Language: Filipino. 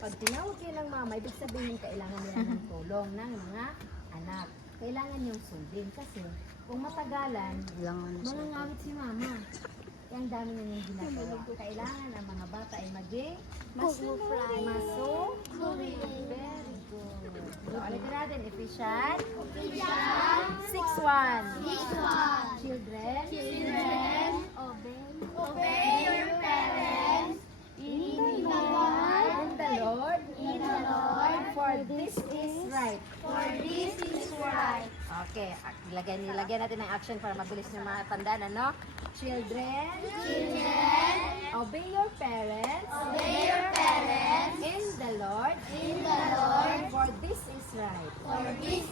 Pag tinawag kayo ng mama, ibig sabihin kailangan nila ng tulong ng mga anak. Kailangan yung sundin kasi kung matagalan, mangangawit si mama. Kaya ang dami na niyang ginagawa. Kailangan ang mga bata ay maging masunod. Very good. So, ulitin natin. Ephesians 6:1. Children, Obey your parents in the Lord, for this is right. for this is right. Okay, nilagyan natin ng action para mabilis nyo matandaan, ano? Children, obey your parents Obey your parents in the Lord, in the Lord, for this is right. for this